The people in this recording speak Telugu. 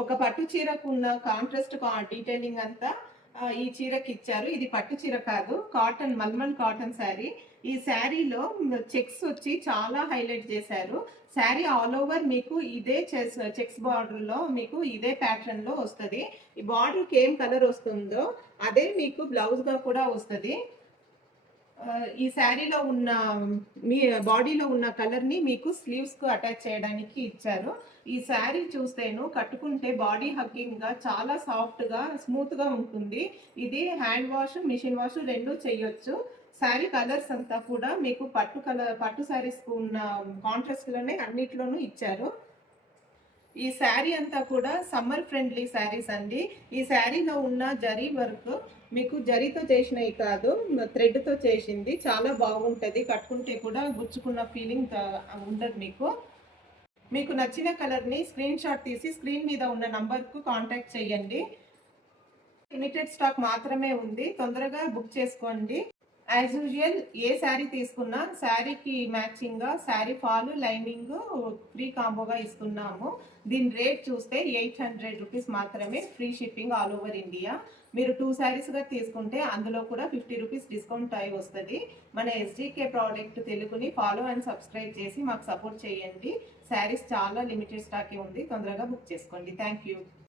ఒక పట్టు చీరకున్న కాంట్రాస్ట్ డీటెయిలింగ్ అంతా ఈ చీరకిచ్చారు. ఇది పట్టు చీర కాదు. Cotton mulmul cotton sari. ఈ శారీలో చెక్స్ వచ్చి చాలా హైలైట్ చేశారు. శారీ ఆల్ ఓవర్ మీకు ఇదే చెక్స్ బార్డర్‌లో మీకు ఇదే ప్యాటర్న్‌లో వస్తది. ఈ బార్డర్‌కి ఏం కలర్ వస్తుందో అదే మీకు బ్లౌజ్‌గా కూడా వస్తది. ఈ శారీలో ఉన్న మీ బాడీలో ఉన్న కలర్‌ని మీకు స్లీవ్స్‌కు అటాచ్ చేయడానికి ఇచ్చారు. ఈ శారీ చూస్తేను కట్టుకుంటే బాడీ హగ్గింగ్‌గా చాలా సాఫ్ట్‌గా, స్మూత్‌గా ఉంటుంది. ఇది హ్యాండ్ వాష్, మిషన్ వాష్ 2 చేయొచ్చు. శారీ కలర్స్ అంతా కూడా మీకు పట్టు శారీస్‌కు ఉన్న కాంట్రాస్ట్‌లోనే అన్నిట్లోనూ ఇచ్చారు. ఈ శారీ అంతా కూడా సమ్మర్ ఫ్రెండ్లీ శారీస్ అండి. ఈ శారీలో ఉన్న జరీ వర్క్ మీకు జరీతో చేసినవి కాదు, థ్రెడ్‌తో చేసింది. చాలా బాగుంటది. కట్టుకుంటే కూడా గుచ్చుకున్న ఫీలింగ్ ఉండదు మీకు. మీకు నచ్చిన కలర్‌ని స్క్రీన్ షాట్ తీసి స్క్రీన్ మీద ఉన్న నంబర్‌కు కాంటాక్ట్ చేయండి. లిమిటెడ్ స్టాక్ మాత్రమే ఉంది. తొందరగా బుక్ చేసుకోండి. యాజ్ యూజువల్ ఏ శారీ తీసుకున్నా శారీకి మ్యాచింగ్‌గా శారీ ఫాల్, లైనింగ్ ఫ్రీ కాంబోగా ఇస్తున్నాము. దీని రేట్ చూస్తే ₹800 మాత్రమే. Free shipping all over India. మీరు 2 శారీస్‌గా తీసుకుంటే అందులో కూడా ₹50 డిస్కౌంట్ అయి వస్తది. మన ఎస్‌జీకే ప్రోడక్ట్ తెలుగుని ఫాలో అండ్ సబ్స్క్రైబ్ చేసి మాకు సపోర్ట్ చేయండి. శారీస్ చాలా లిమిటెడ్ స్టాకే ఉంది. తొందరగా బుక్ చేసుకోండి. Thank you.